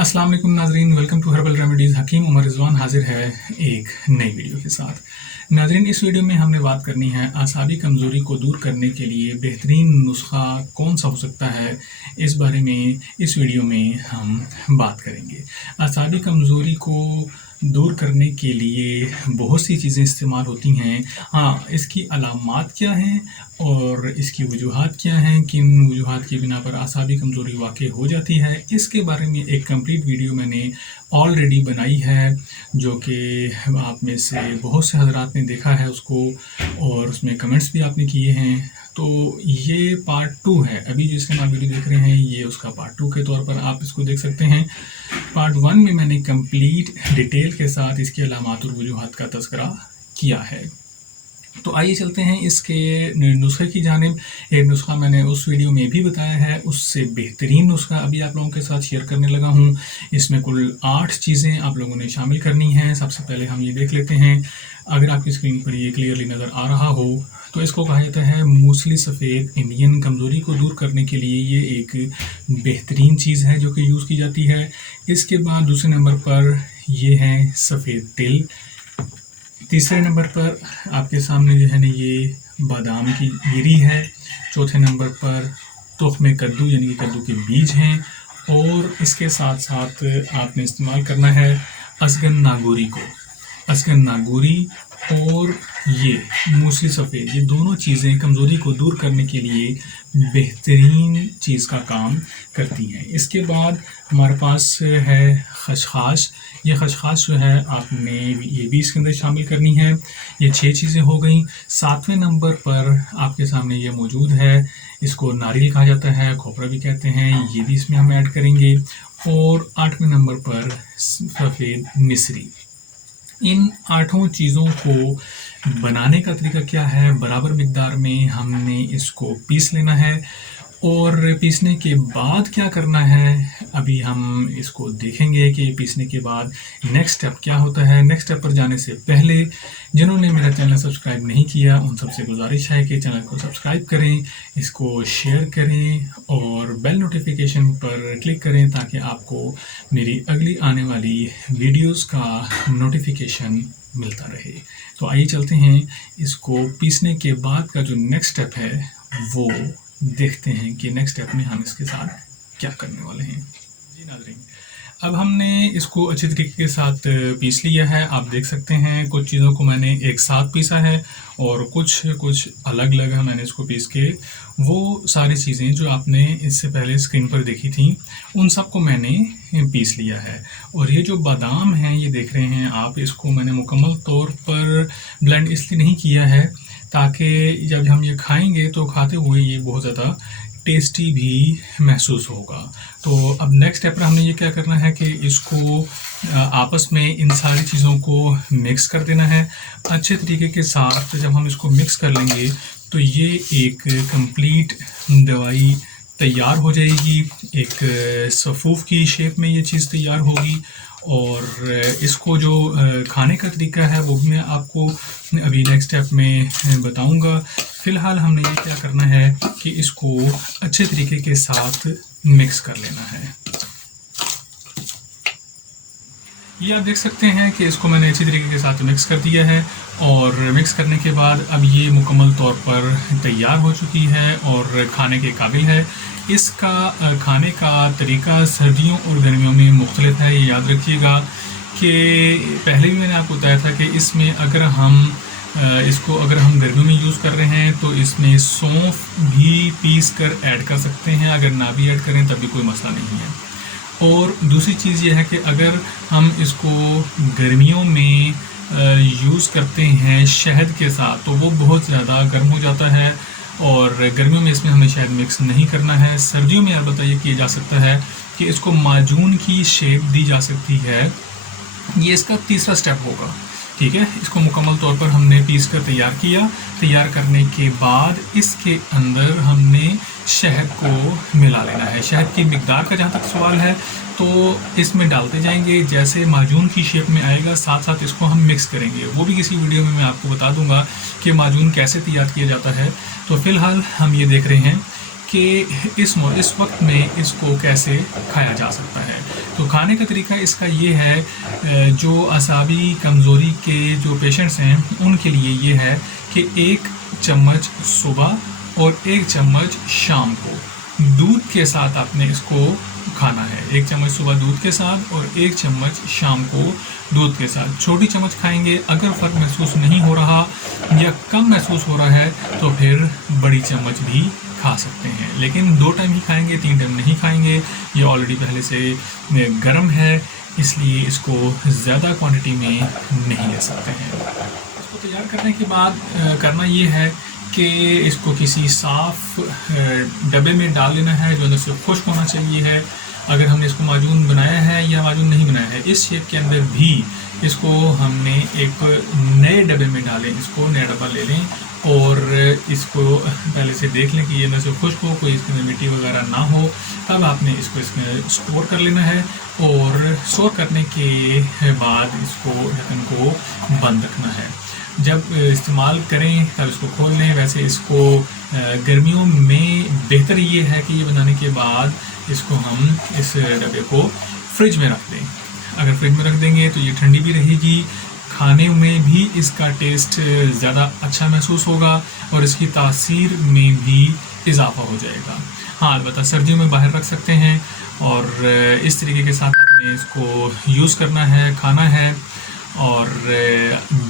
अस्सलाम वालेकुम नाजरीन, वेलकम टू हर्बल रेमेडीज़। हकीम उमर रिजवान हाजिर है एक नई वीडियो के साथ। नाजरीन, इस वीडियो में हमने बात करनी है आसाबी कमज़ोरी को दूर करने के लिए बेहतरीन नुस्खा कौन सा हो सकता है। इस बारे में इस वीडियो में हम बात करेंगे। आसाबी कमज़ोरी को दूर करने के लिए बहुत सी चीज़ें इस्तेमाल होती हैं। हाँ, इसकी अलामात क्या हैं और इसकी वजूहात क्या हैं, किन वजूहात की बिना पर आसाबी कमज़ोरी वाक़ई हो जाती है, इसके बारे में एक कंप्लीट वीडियो मैंने ऑलरेडी बनाई है, जो कि आप में से बहुत से हज़रात ने देखा है उसको और उसमें कमेंट्स भी आपने किए हैं। तो ये पार्ट 2 है। अभी जिसमें आप वीडियो देख रहे हैं ये उसका पार्ट 2 के तौर पर आप इसको देख सकते हैं। पार्ट 1 में मैंने कंप्लीट डिटेल के साथ इसके अलामात और वजूहात का तज़किरा किया है। तो आइए चलते हैं इसके नुस्खे की जानिब। एक नुस्खा मैंने उस वीडियो में भी बताया है, उससे बेहतरीन नुस्खा अभी आप लोगों के साथ शेयर करने लगा हूँ। इसमें कुल 8 चीज़ें आप लोगों ने शामिल करनी हैं। सबसे पहले हम ये देख लेते हैं। अगर आपकी स्क्रीन पर ये क्लियरली नज़र आ रहा हो तो इसको कहा जाता है मूसली सफ़ेद इंडियन। कमज़ोरी को दूर करने के लिए ये एक बेहतरीन चीज़ है जो कि यूज़ की जाती है। इसके बाद दूसरे नंबर पर ये है सफ़ेद तिल। तीसरे नंबर पर आपके सामने जो है ना ये बादाम की गिरी है। चौथे नंबर पर तुख्म कद्दू यानी कि कद्दू के बीज हैं। और इसके साथ साथ आपने इस्तेमाल करना है असगन नागोरी को। असगन नागोरी और ये मूसली सफ़ेद, ये दोनों चीज़ें कमज़ोरी को दूर करने के लिए बेहतरीन चीज़ का काम करती हैं। इसके बाद हमारे पास है खसखस। ये खसखस जो है आपने ये भी इसके अंदर शामिल करनी है। ये 6 चीज़ें हो गई। 7वें नंबर पर आपके सामने ये मौजूद है, इसको नारियल कहा जाता है, खोपरा भी कहते हैं, ये भी इसमें हम ऐड करेंगे। और 8वें नंबर पर सफ़ेद मिश्री। इन 8 चीज़ों को बनाने का तरीका क्या है, बराबर मिक़दार में हमने इसको पीस लेना है। और पीसने के बाद क्या करना है अभी हम इसको देखेंगे कि पीसने के बाद नेक्स्ट स्टेप क्या होता है। नेक्स्ट स्टेप पर जाने से पहले जिन्होंने मेरा चैनल सब्सक्राइब नहीं किया उन सबसे गुजारिश है कि चैनल को सब्सक्राइब करें, इसको शेयर करें और बेल नोटिफिकेशन पर क्लिक करें ताकि आपको मेरी अगली आने वाली वीडियोस का नोटिफिकेशन मिलता रहे। तो आइए चलते हैं, इसको पीसने के बाद का जो नेक्स्ट स्टेप है वो देखते हैं कि नेक्स्ट स्टेप में हम इसके साथ क्या करने वाले हैं। जी नाज़रीन, अब हमने इसको अच्छे तरीके के साथ पीस लिया है। आप देख सकते हैं कुछ चीज़ों को मैंने एक साथ पीसा है और कुछ अलग अलग है। मैंने इसको पीस के वो सारी चीज़ें जो आपने इससे पहले स्क्रीन पर देखी थी उन सब को मैंने पीस लिया है। और ये जो बादाम हैं ये देख रहे हैं आप, इसको मैंने मुकम्मल तौर पर ब्लेंड इसलिए नहीं किया है ताकि जब हम ये खाएंगे तो खाते हुए ये बहुत ज़्यादा टेस्टी भी महसूस होगा। तो अब नेक्स्ट स्टेप पर हमने ये क्या करना है कि इसको आपस में इन सारी चीज़ों को मिक्स कर देना है अच्छे तरीके के साथ। जब हम इसको मिक्स कर लेंगे तो ये एक कंप्लीट दवाई तैयार हो जाएगी। एक सफ़ूफ़ की शेप में ये चीज़ तैयार होगी। और इसको जो खाने का तरीका है वो भी मैं आपको अभी नेक्स्ट स्टेप में बताऊंगा। फ़िलहाल हमने ये क्या करना है कि इसको अच्छे तरीके के साथ मिक्स कर लेना है। ये आप देख सकते हैं कि इसको मैंने अच्छी तरीके के साथ मिक्स कर दिया है। और मिक्स करने के बाद अब ये मुकम्मल तौर पर तैयार हो चुकी है और खाने के काबिल है। इसका खाने का तरीका सर्दियों और गर्मियों में मुख्तलिफ है, ये याद रखिएगा। कि पहले भी मैंने आपको बताया था कि इसमें अगर हम गर्मियों में यूज़ कर रहे हैं तो इसमें सौंफ भी पीस कर ऐड कर सकते हैं। अगर ना भी ऐड करें तब भी कोई मसला नहीं है। और दूसरी चीज़ ये है कि अगर हम इसको गर्मियों में यूज़ करते हैं शहद के साथ तो वो बहुत ज़्यादा गर्म हो जाता है और गर्मियों में इसमें हमें शहद मिक्स नहीं करना है। सर्दियों में अलबत्ता ये किया जा सकता है कि इसको माजून की शेप दी जा सकती है। ये इसका तीसरा स्टेप होगा, ठीक है। इसको मुकम्मल तौर पर हमने पीस कर तैयार किया। तैयार करने के बाद इसके अंदर हमने शहद को मिला लेना है। शहद की मिकदार का जहाँ तक सवाल है तो इसमें डालते जाएंगे, जैसे माजून की शेप में आएगा साथ साथ इसको हम मिक्स करेंगे। वो भी किसी वीडियो में मैं आपको बता दूंगा कि माजून कैसे तैयार किया जाता है। तो फ़िलहाल हम ये देख रहे हैं कि इस वक्त में इसको कैसे खाया जा सकता है। तो खाने का तरीका इसका ये है, जो असाबी कमज़ोरी के जो पेशेंट्स हैं उनके लिए ये है कि 1 चम्मच सुबह और 1 चम्मच शाम को दूध के साथ आपने इसको खाना है। 1 चम्मच सुबह दूध के साथ और 1 चम्मच शाम को दूध के साथ। छोटी चम्मच खाएंगे, अगर फ़र्क महसूस नहीं हो रहा या कम महसूस हो रहा है तो फिर बड़ी चम्मच भी खा सकते हैं, लेकिन 2 टाइम ही खाएंगे, 3 टाइम नहीं खाएंगे। ये ऑलरेडी पहले से गर्म है, इसलिए इसको ज़्यादा क्वांटिटी में नहीं ले सकते हैं। इसको तैयार करने के बाद करना ये है कि इसको किसी साफ़ डब्बे में डाल लेना है जो अंदर से खुश्क होना चाहिए है। अगर हमने इसको माजून बनाया है या माजून नहीं बनाया है, इस शेप के अंदर भी इसको हमने एक नए डब्बे में डालें। इसको नया डब्बा ले लें और इसको पहले से देख लें कि ये अंदर से खुश्क हो, कोई इसके अंदर मिट्टी वगैरह ना हो। तब आपने इसको इसमें स्टोर कर लेना है और स्टोर करने के बाद इसको ढक्कन को बंद रखना है। जब इस्तेमाल करें तब इसको खोल लें। वैसे इसको गर्मियों में बेहतर ये है कि ये बनाने के बाद इसको हम इस डब्बे को फ्रिज में रख दें। अगर फ्रिज में रख देंगे तो ये ठंडी भी रहेगी, खाने में भी इसका टेस्ट ज़्यादा अच्छा महसूस होगा और इसकी तासीर में भी इजाफा हो जाएगा। हाँ, अलबत्ता सर्दियों में बाहर रख सकते हैं और इस तरीके के साथ आपने इसको यूज़ करना है, खाना है। और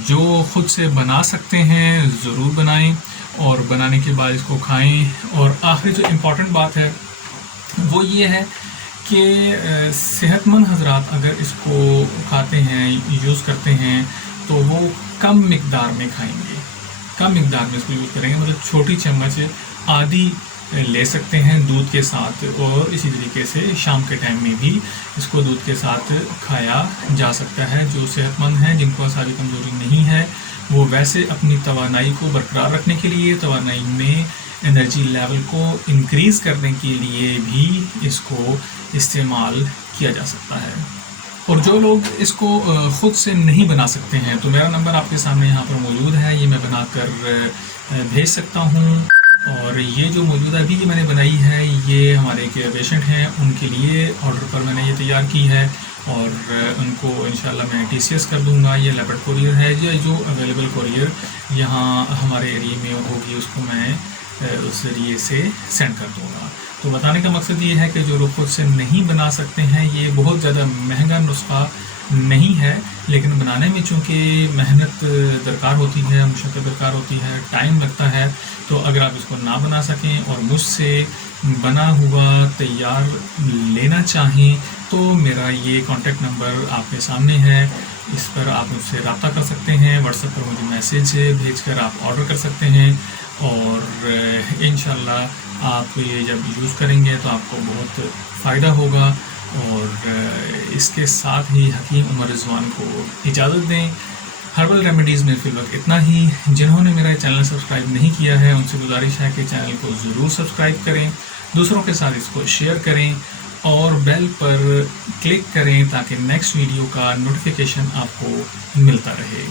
जो ख़ुद से बना सकते हैं ज़रूर बनाएं और बनाने के बाद इसको खाएं। और आखिरी जो इम्पॉर्टेंट बात है वो ये है कि सेहतमंद हज़रात अगर इसको खाते हैं, यूज़ करते हैं, तो वो कम मिक़दार में खाएंगे, कम मिक़दार में इसको यूज़ करेंगे। मतलब छोटी चम्मच आधी ले सकते हैं दूध के साथ, और इसी तरीके से शाम के टाइम में भी इसको दूध के साथ खाया जा सकता है। जो सेहतमंद हैं, जिनको असाबी कमज़ोरी नहीं है, वो वैसे अपनी तवानाई को बरकरार रखने के लिए, तवानाई में एनर्जी लेवल को इंक्रीज़ करने के लिए भी इसको इस्तेमाल किया जा सकता है। और जो लोग इसको ख़ुद से नहीं बना सकते हैं, तो मेरा नंबर आपके सामने यहाँ पर मौजूद है, ये मैं बनाकर भेज सकता हूँ। और ये जो मौजूदा अभी ये मैंने बनाई है, ये हमारे एक पेशेंट हैं, उनके लिए ऑर्डर पर मैंने ये तैयार की है और उनको इंशाल्लाह मैं TCS कर दूंगा। ये लेपर्ड कोरियर है, या जो अवेलेबल कोरियर यहाँ हमारे एरिया में होगी उसको मैं उस जरिए से सेंड कर दूंगा। तो बताने का मकसद ये है कि जो लोग खुद से नहीं बना सकते हैं, ये बहुत ज़्यादा महंगा नुस्खा नहीं है, लेकिन बनाने में चूँकि मेहनत दरकार होती है, मुशक्क़त दरकार होती है, टाइम लगता है, तो अगर आप इसको ना बना सकें और मुझसे बना हुआ तैयार लेना चाहें तो मेरा ये कॉन्टैक्ट नंबर आपके सामने है, इस पर आप मुझसे रब्ता कर सकते हैं। व्हाट्सएप पर मुझे मैसेज भेजकर आप ऑर्डर कर सकते हैं और इंशाल्लाह आप ये जब यूज़ करेंगे तो आपको बहुत फ़ायदा होगा। और इसके साथ ही हकीम उमर रिजवान को इजाज़त दें। हर्बल रेमेडीज़ में फ़िलहाल इतना ही। जिन्होंने मेरा चैनल सब्सक्राइब नहीं किया है, उनसे गुजारिश है कि चैनल को ज़रूर सब्सक्राइब करें, दूसरों के साथ इसको शेयर करें और बेल पर क्लिक करें ताकि नेक्स्ट वीडियो का नोटिफिकेशन आपको मिलता रहे।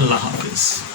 अल्लाह हाफ़िज़।